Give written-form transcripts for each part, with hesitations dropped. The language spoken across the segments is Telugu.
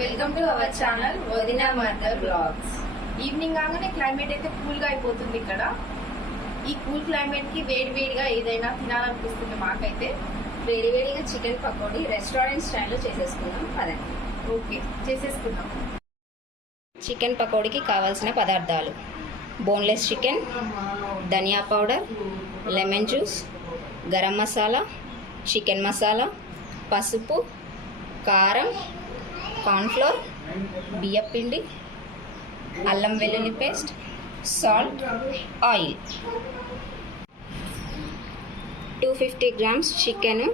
వెల్కమ్ టు అవర్ ఛానల్ వదిన మదర్ బ్లాగ్స్. ఈవినింగ్ కాగానే క్లైమేట్ అయితే కూల్ గా అయిపోతుంది. ఇక్కడ ఈ కూల్ క్లైమేట్ కి వేడిగా ఏదైనా తినాలనిపిస్తుంది. మాకైతే వేడిగా చికెన్ పకోడీ రెస్టారెంట్ స్టైల్లో చేసేసుకుందాం పదండి. ఓకే, చేసేసుకుందాం. చికెన్ పకోడీకి కావాల్సిన పదార్థాలు: బోన్లెస్ చికెన్, ధనియా powder, lemon juice, garam masala, chicken masala, పసుపు, కారం, కార్న్ఫ్లోర్, బియ్యపిండి, అల్లం వెల్లుల్లి paste, salt, oil. 250 grams chicken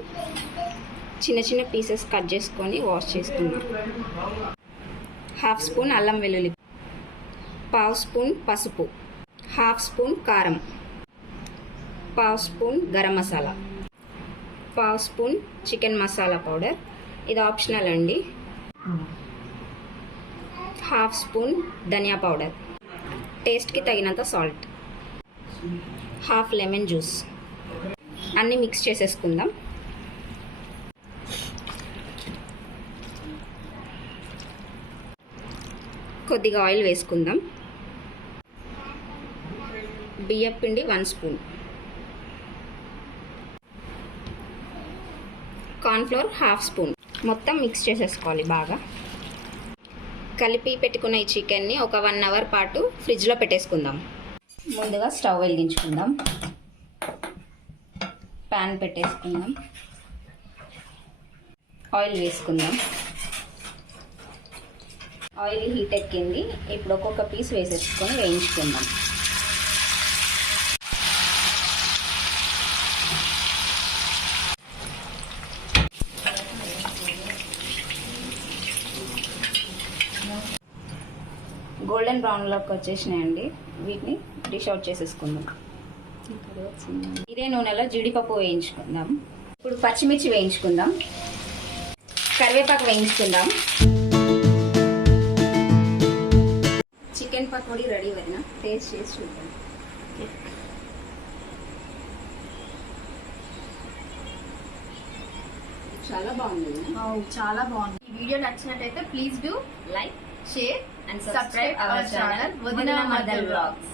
చిన్న పీసెస్ కట్ చేసుకొని వాష్ చేసుకున్నాం. 1/2 స్పూన్ అల్లం వెల్లుల్లి, 1/2 స్పూన్ పసుపు, 1/2 స్పూన్ కారం, 1/2 spoon garam masala, 1/2 spoon chicken masala powder, ఇది ఆప్షనల్ అండి. 1/2 స్పూన్ ధనియా పౌడర్, టేస్ట్కి తగినంత సాల్ట్, 1/2 లెమన్ జ్యూస్. అన్నీ మిక్స్ చేసేసుకుందాం. కొద్దిగా ఆయిల్ వేసుకుందాం. బియ్యపిండి 1 స్పూన్, కార్న్ఫ్లోర్ 1/2 స్పూన్. మొత్తం మిక్స్ చేసేసుకోవాలి బాగా. కలిపి పెట్టుకున్న ఈ చికెన్ని ఒక 1 అవర్ పాటు ఫ్రిడ్జ్లో పెట్టేసుకుందాం. ముందుగా స్టవ్ వెలిగించుకుందాం. ప్యాన్ పెట్టేసుకుందాం. ఆయిల్ వేసుకుందాం. ఆయిల్ హీట్ ఎక్కింది. ఇప్పుడు ఒక్కొక్క పీస్ వేసేసుకొని వేయించుకుందాం. గోల్డెన్ బ్రౌన్లోకి వచ్చేసినాయండి. వీటిని డిష్ అవుట్ చేసేసుకుందాం. ఇదే నూనెలో జీడిపప్పు వేయించుకుందాం. ఇప్పుడు పచ్చిమిర్చి వేయించుకుందాం. కరివేపాకు వేయించుకుందాం. చికెన్ పకోడీ రెడీ అయినా టేస్ట్ చేసి చూద్దాం. చాలా బాగుంది. చాలా బాగుంది. ఈ వీడియో నచ్చినట్లయితే please do like, share and subscribe our channel Vadina Mother Vlogs.